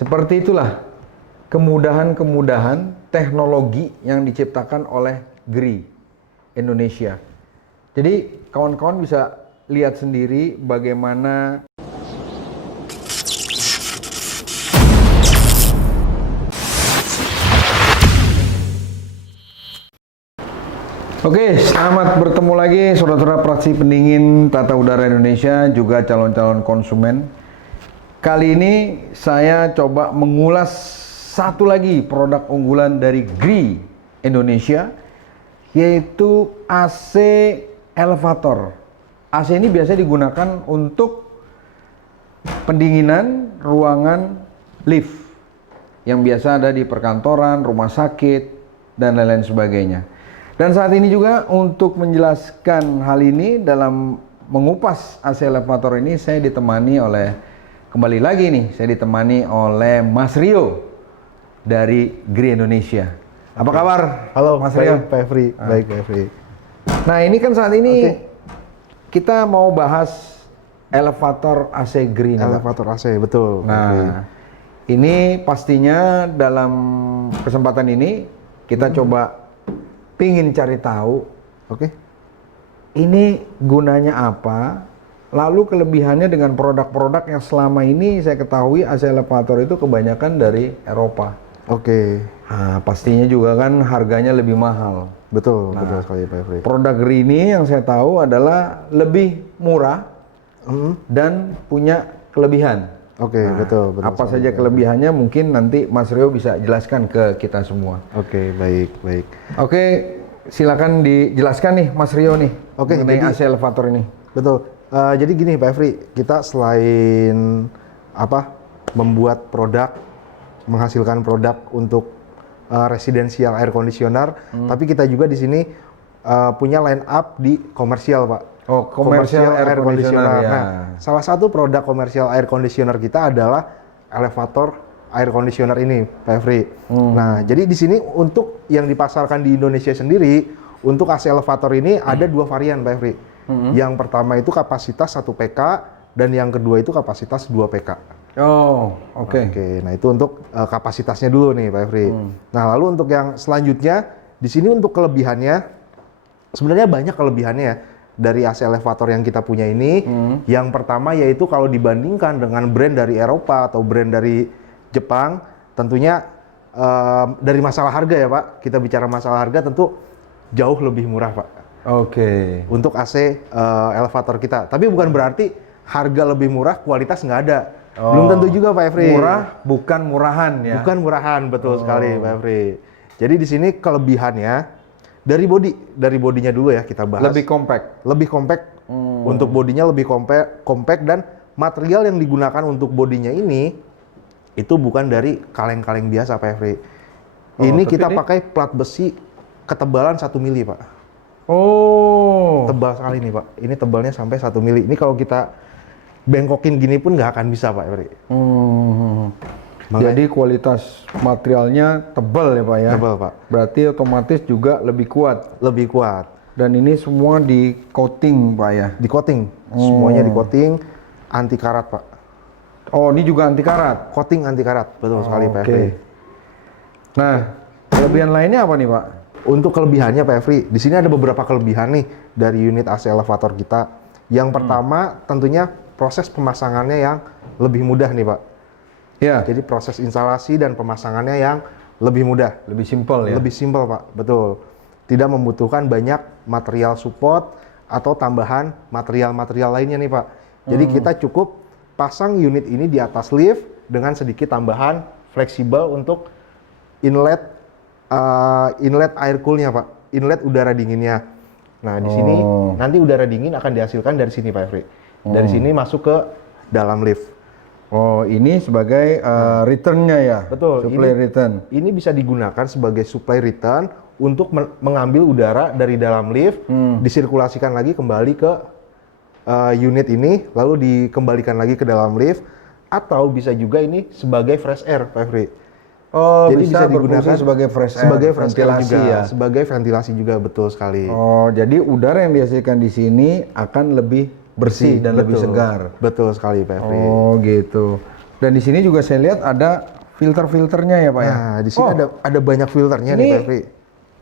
Seperti itulah kemudahan-kemudahan teknologi yang diciptakan oleh GRI Indonesia. Jadi kawan-kawan bisa lihat sendiri bagaimana Oke, selamat bertemu lagi saudara-saudara praksi pendingin tata udara Indonesia, juga calon-calon konsumen. Kali ini saya coba mengulas satu lagi produk unggulan dari GRI Indonesia, yaitu AC elevator. AC ini biasanya digunakan untuk pendinginan ruangan lift yang biasa ada di perkantoran, rumah sakit, dan lain-lain sebagainya. Dan saat ini juga untuk menjelaskan hal ini dalam mengupas AC elevator ini saya ditemani oleh, kembali lagi nih, saya ditemani oleh Mas Rio dari GRI Indonesia. Apa kabar? Halo Mas Rio. Pak Efri, baik Pak Efri. Nah ini kan saat ini kita mau bahas elevator AC GRI. Elevator AC, betul. Nah ini pastinya dalam kesempatan ini kita coba pingin cari tahu, ini gunanya apa, lalu kelebihannya dengan produk-produk yang selama ini saya ketahui AC elevator itu kebanyakan dari Eropa. Nah, pastinya juga kan harganya lebih mahal. Betul sekali Pak Efri. Produk GRI ini yang saya tahu adalah lebih murah dan punya kelebihan. Betul. Apa saja kelebihannya mungkin nanti Mas Rio bisa jelaskan ke kita semua. Baik. Oke, silakan dijelaskan nih Mas Rio nih mengenai jadi AC elevator ini. Betul. Jadi gini Pak Efri, kita selain membuat produk, menghasilkan produk untuk residential air conditioner, tapi kita juga di sini punya line up di komersial Pak. Komersial air conditioner. Ya. Nah, salah satu produk komersial air conditioner kita adalah elevator air conditioner ini, Pak Efri. Nah, jadi di sini untuk yang dipasarkan di Indonesia sendiri, untuk AC elevator ini ada dua varian, Pak Efri. Yang pertama itu kapasitas 1 PK dan yang kedua itu kapasitas 2 PK. Nah, itu untuk kapasitasnya dulu nih, Pak Efri. Nah, lalu untuk yang selanjutnya, di sini untuk kelebihannya, sebenarnya banyak kelebihannya ya dari AC elevator yang kita punya ini. Yang pertama yaitu kalau dibandingkan dengan brand dari Eropa atau brand dari Jepang, tentunya dari masalah harga ya Pak, kita bicara masalah harga tentu jauh lebih murah Pak. Untuk AC elevator kita. Tapi bukan berarti harga lebih murah, kualitas nggak ada. Belum tentu juga Pak Efri. Murah bukan murahan ya? Bukan murahan, betul sekali Pak Efri. Jadi di sini kelebihannya, dari bodinya dulu ya kita bahas. Lebih compact. Untuk bodinya lebih compact dan material yang digunakan untuk bodinya ini itu bukan dari kaleng-kaleng biasa Pak Efri. Ini kita pakai plat besi ketebalan 1 mili Pak. Tebal sekali nih Pak. Ini tebalnya sampai 1 mili. Ini kalau kita bengkokin gini pun nggak akan bisa Pak Efri. Jadi kualitas materialnya tebal ya Pak ya? Tebal Pak. Berarti otomatis juga lebih kuat? Lebih kuat. Dan ini semua di coating Pak ya? Di coating, semuanya di coating anti karat Pak. Ini juga anti karat? Coating anti karat, betul sekali Pak Efri. Nah, kelebihan lainnya apa nih Pak? Untuk kelebihannya Pak Efri, di sini ada beberapa kelebihan nih dari unit AC elevator kita. Yang pertama tentunya proses pemasangannya yang lebih mudah nih Pak. Ya. Jadi proses instalasi dan pemasangannya yang lebih mudah. Lebih simpel ya? Lebih simpel Pak, betul. Tidak membutuhkan banyak material support atau tambahan material-material lainnya nih Pak. Jadi kita cukup pasang unit ini di atas lift dengan sedikit tambahan fleksibel untuk inlet air coolnya Pak. Inlet udara dinginnya. Nah di sini nanti udara dingin akan dihasilkan dari sini Pak Efri. Dari sini masuk ke dalam lift. Ini sebagai return-nya ya? Betul. Supply return. Ini bisa digunakan sebagai supply return untuk mengambil udara dari dalam lift, disirkulasikan lagi kembali ke unit ini, lalu dikembalikan lagi ke dalam lift, atau bisa juga ini sebagai fresh air, Pak Efri. Jadi bisa digunakan sebagai fresh air, sebagai ventilasi juga, ya. Sebagai ventilasi juga, betul sekali. Jadi udara yang dihasilkan di sini akan lebih bersih dan lebih segar. Betul sekali Pak Efri. Gitu. Dan di sini juga saya lihat ada filter-filternya ya Pak ya. Nah, di sini ada banyak filternya nih, Pak Fri.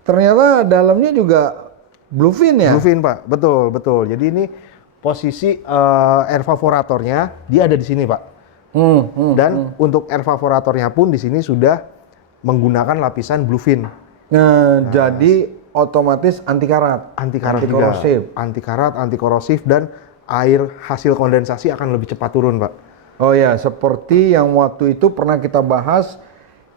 Ternyata dalamnya juga bluefin ya? Bluefin, Pak. Betul, betul. Jadi ini posisi air evaporatornya dia ada di sini, Pak. Dan untuk air evaporatornya pun di sini sudah menggunakan lapisan bluefin. Nah, jadi otomatis anti karat, Anti karat anti juga. korosif. Anti karat, anti korosif, dan air hasil kondensasi akan lebih cepat turun, Pak. Oh ya, seperti yang waktu itu pernah kita bahas,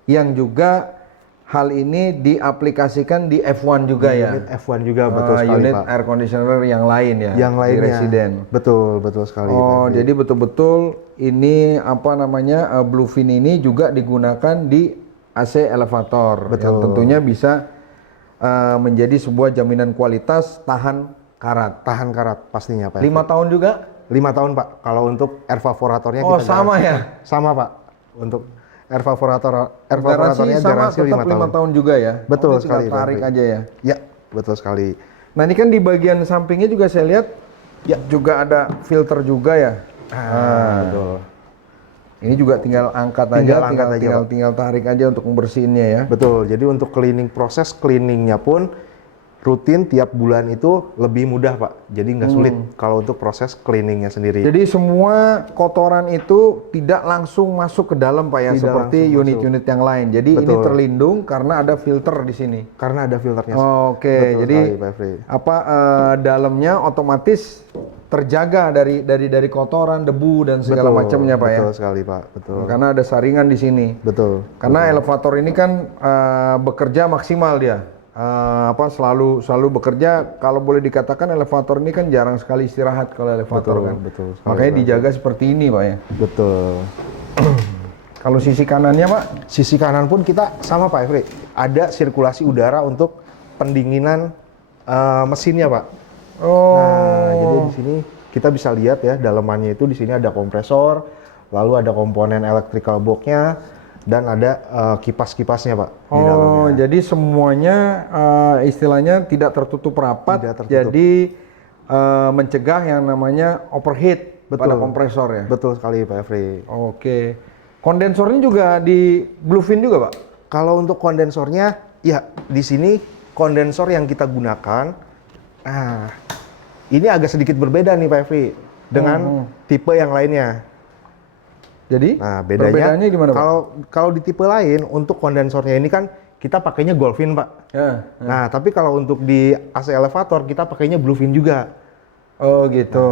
yang juga hal ini diaplikasikan di F1 juga ya. Unit F1 juga, betul sekali, unit Pak. air conditioner yang lain ya. Yang di lainnya. residen. Betul, betul sekali. Oh, Pak Fri. jadi betul-betul ini apa namanya bluefin ini juga digunakan di AC elevator, Betul. yang tentunya bisa menjadi sebuah jaminan kualitas tahan karat. Tahan karat pastinya, Pak. 5 tahun juga? 5 tahun, Pak. Kalau untuk air evaporatornya Oh, kita sama garansi. ya? Sama, Pak. Untuk air Garansi evaporatornya sama, garansi tetap 5 tahun. 5 tahun juga ya? Betul Oh, ini tinggal sekali, Pak tarik Fri. aja ya? Ya, betul sekali. Nah, ini kan di bagian sampingnya juga saya lihat ya juga ada filter juga ya? Betul. Ini juga tinggal angkat Tinggal aja, angkat aja, Pak. tinggal tarik aja untuk membersihinnya ya? Betul. Jadi untuk proses cleaningnya pun rutin tiap bulan itu lebih mudah, Pak. Jadi nggak sulit kalau untuk proses cleaningnya sendiri. Jadi semua kotoran itu tidak langsung masuk ke dalam Pak ya, Tidak seperti langsung unit-unit yang lain. Jadi ini Betul. terlindung karena ada filter di sini. Karena ada filternya. Oke, Betul jadi sekali, Pak Fri. dalamnya otomatis terjaga dari kotoran, debu dan segala macamnya Pak ya. Betul sekali, Pak. Betul. Karena ada saringan di sini. Betul. Karena elevator ini kan bekerja maksimal dia. Selalu bekerja. Kalau boleh dikatakan elevator ini kan jarang sekali istirahat kalau elevator Betul, kan. betul sekali, Makanya Pak. dijaga seperti ini Pak ya. Betul. Kalau sisi kanannya Pak? Sisi kanan pun kita sama, Pak Fri. Ada sirkulasi udara untuk pendinginan mesinnya, Pak. Oh. Nah, jadi di sini kita bisa lihat ya, dalamannya itu di sini ada kompresor, lalu ada komponen electrical box-nya, dan ada kipas-kipasnya, Pak, di dalamnya. Oh, jadi semuanya istilahnya tidak tertutup rapat, Tidak tertutup. jadi mencegah yang namanya overheat pada Betul. kompresor ya. Betul sekali, Pak Fri. Oke. Kondensornya juga di bluefin juga, Pak? Kalau untuk kondensornya, ya di sini kondensor yang kita gunakan, nah ini agak sedikit berbeda nih, Pak Fri, dengan tipe yang lainnya. Jadi, Nah, bedanya perbedaannya gimana, Pak? kalau di tipe lain untuk kondensornya ini kan kita pakainya Golfin, Pak. Ya. Nah, tapi kalau untuk di AC elevator kita pakainya Bluefin juga. Oh, gitu.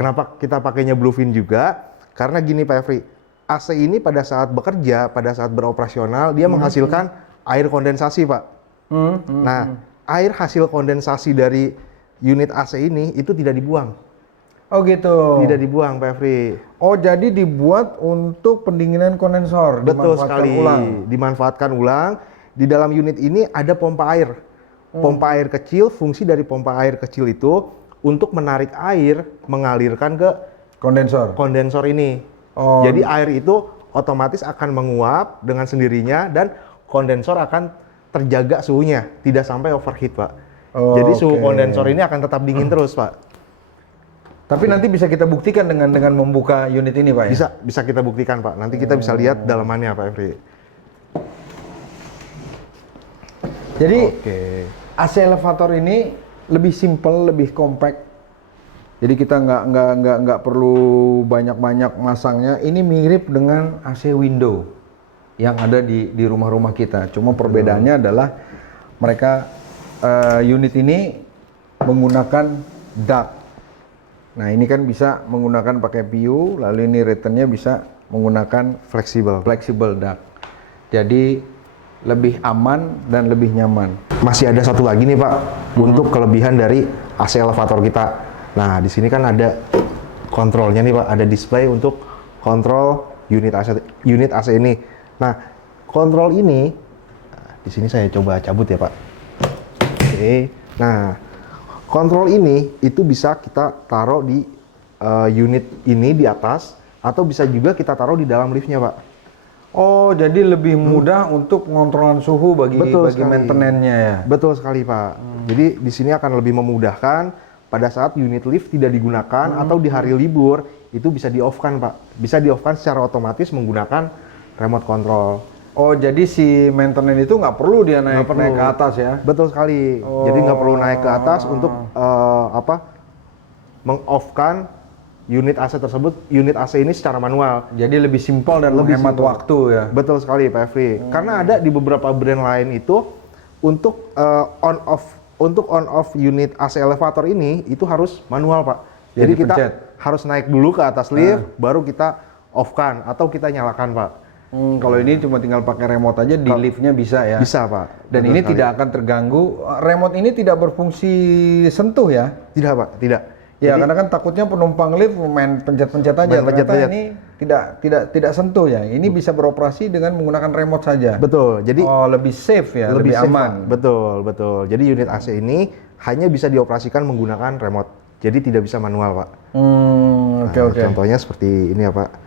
Kenapa kita pakainya Bluefin juga? Karena gini, Pak Fri, AC ini pada saat bekerja, pada saat beroperasional dia menghasilkan air kondensasi, Pak. Nah, air hasil kondensasi dari unit AC ini itu tidak dibuang. Oh, gitu. Tidak dibuang, Pak Fri. Oh, jadi dibuat untuk pendinginan kondensor, Betul dimanfaatkan sekali. ulang. Dimanfaatkan ulang. Di dalam unit ini ada pompa air. Pompa air kecil, fungsi dari pompa air kecil itu untuk menarik air, mengalirkan ke kondensor ini. Oh. Jadi air itu otomatis akan menguap dengan sendirinya dan kondensor akan terjaga suhunya, tidak sampai overheat, Pak. Oh, Jadi suhu oke. kondensor ini akan tetap dingin terus, Pak. Tapi nanti bisa kita buktikan dengan membuka unit ini, Pak ya? Bisa kita buktikan, Pak. Nanti kita bisa lihat dalamannya, Pak Fri. Jadi Oke. AC elevator ini lebih simple, lebih compact. Jadi kita nggak perlu banyak-banyak masangnya. Ini mirip dengan AC window yang ada di rumah-rumah kita. Cuma perbedaannya adalah mereka unit ini menggunakan duct. Nah, ini kan bisa menggunakan pakai PU, lalu ini returnnya bisa menggunakan flexible duct. Jadi lebih aman dan lebih nyaman. Masih ada satu lagi nih, Pak, untuk kelebihan dari AC elevator kita. Nah, di sini kan ada kontrolnya nih, Pak, ada display untuk kontrol unit AC ini. Nah, kontrol ini di sini saya coba cabut ya, Pak. Oke. Nah, kontrol ini itu bisa kita taruh di unit ini di atas, atau bisa juga kita taruh di dalam liftnya, Pak. Oh, jadi lebih mudah untuk pengontrolan suhu bagi sekali. maintenance-nya ya? Betul sekali, Pak. Jadi di sini akan lebih memudahkan pada saat unit lift tidak digunakan atau di hari libur, itu bisa di-off-kan, Pak. Bisa di-off-kan secara otomatis menggunakan remote control. Oh, jadi si maintenance itu nggak perlu dia naik Nggak perlu. ke atas ya? Betul sekali. Jadi nggak perlu naik ke atas untuk meng-off-kan unit AC tersebut. Unit AC ini secara manual. Jadi lebih simpel dan Lebih menghemat simpel. waktu ya? Betul sekali, Pak Efri. Karena ada di beberapa brand lain itu untuk on-off unit AC elevator ini itu harus manual, Pak. Ya, Jadi kita dipencet. harus naik dulu ke atas lift, baru kita off-kan atau kita nyalakan, Pak. Kalau ini cuma tinggal pakai remote aja di liftnya bisa ya? Bisa, Pak. Dan Betul ini sekali. tidak akan terganggu. Remote ini tidak berfungsi sentuh ya? Tidak, Pak. Tidak. Ya, karena kan takutnya penumpang lift main pencet-pencet aja. Main Ternyata pencet-pencet. ini tidak sentuh ya. Ini bisa beroperasi dengan menggunakan remote saja. Betul. Jadi Lebih safe ya, lebih safe, aman. Pak. Betul, betul. Jadi unit AC ini hanya bisa dioperasikan menggunakan remote. Jadi tidak bisa manual, Pak. Oke. Contohnya seperti ini ya, Pak.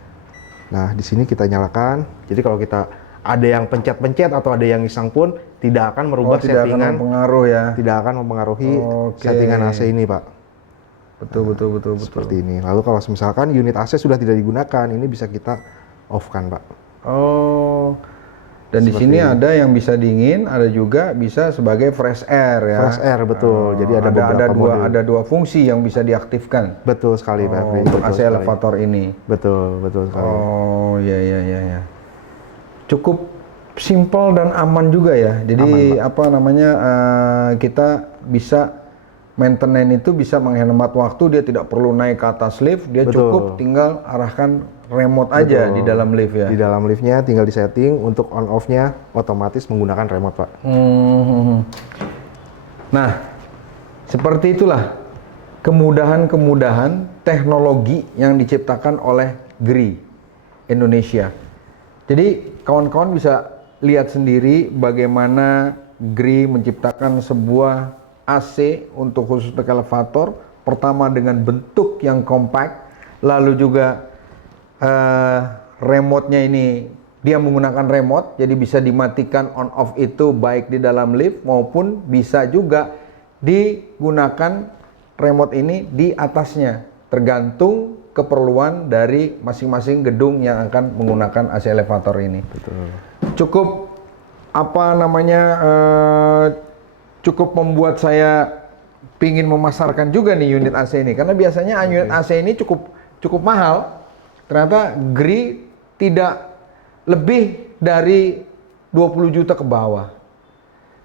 Nah, di sini kita nyalakan. Jadi kalau kita ada yang pencet-pencet atau ada yang iseng pun tidak akan merubah Tidak akan settingan, mempengaruh ya. tidak akan mempengaruhi Oke. settingan AC ini, Pak. Betul. Seperti ini. Lalu kalau misalkan unit AC sudah tidak digunakan, ini bisa kita off-kan, Pak. Oh. Dan di sini ada yang bisa dingin, ada juga bisa sebagai fresh air ya. Fresh air, betul. Jadi ada beberapa mode. Ada dua fungsi yang bisa diaktifkan. Betul sekali, Pak Efri. Untuk Betul AC sekali. elevator ini. Betul sekali. Oh, iya. Cukup simpel dan aman juga ya. Jadi kita bisa maintenance itu bisa menghemat waktu, dia tidak perlu naik ke atas lift, dia Betul. cukup tinggal arahkan remote aja di dalam lift ya. Di dalam liftnya tinggal disetting, untuk on off-nya otomatis menggunakan remote, Pak. Nah, seperti itulah kemudahan-kemudahan teknologi yang diciptakan oleh GRI Indonesia. Jadi kawan-kawan bisa lihat sendiri bagaimana GRI menciptakan sebuah AC untuk khusus untuk elevator. Pertama dengan bentuk yang compact, lalu juga remote-nya ini dia menggunakan remote, jadi bisa dimatikan on off itu baik di dalam lift maupun bisa juga digunakan remote ini di atasnya, tergantung keperluan dari masing-masing gedung yang akan menggunakan AC elevator ini. Betul. Cukup cukup membuat saya pingin memasarkan juga nih unit AC ini, karena biasanya unit AC ini cukup mahal. Ternyata GRI tidak lebih dari 20 juta ke bawah.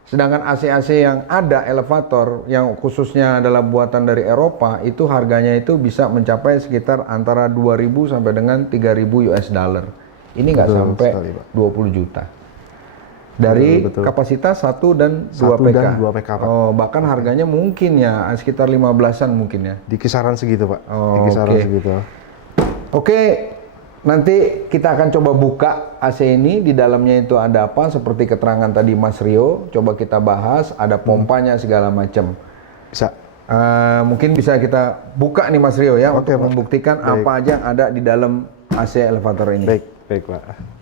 Sedangkan AC-AC yang ada elevator yang khususnya adalah buatan dari Eropa itu harganya itu bisa mencapai sekitar antara 2.000 sampai dengan 3.000 US dollar. Ini nggak Betul sampai sekali, Pak. 20 juta. Dari Betul. kapasitas 1 dan 2 1 PK. dan 2 PK, Pak. Oh, bahkan harganya mungkin ya sekitar 15-an mungkin ya. Di kisaran segitu, Pak. Oh, Di kisaran oke. segitu. Oke, nanti kita akan coba buka AC ini. Di dalamnya itu ada apa? Seperti keterangan tadi Mas Rio. Coba kita bahas. Ada pompanya segala macam. Bisa. Mungkin bisa kita buka nih Mas Rio ya, Oke, untuk Pak. membuktikan Baik. apa aja yang ada di dalam AC elevator ini. Baik, Pak.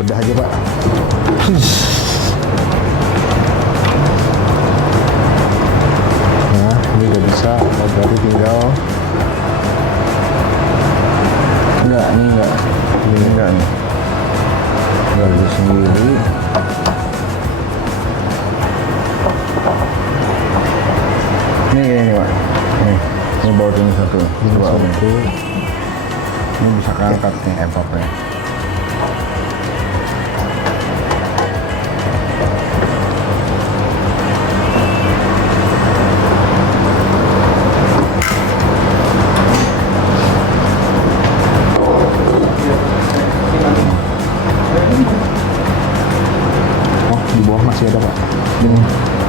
Bedah aja, Pak. Nah, ini udah bisa. Berarti tinggal Enggak, ini enggak. Ini enggak nih. Enggak bisa sendiri. Ini gini nih Pak. Ini baut ini satu. Coba ini. Ini bisa keangkat nih effortnya. masih ada Pak.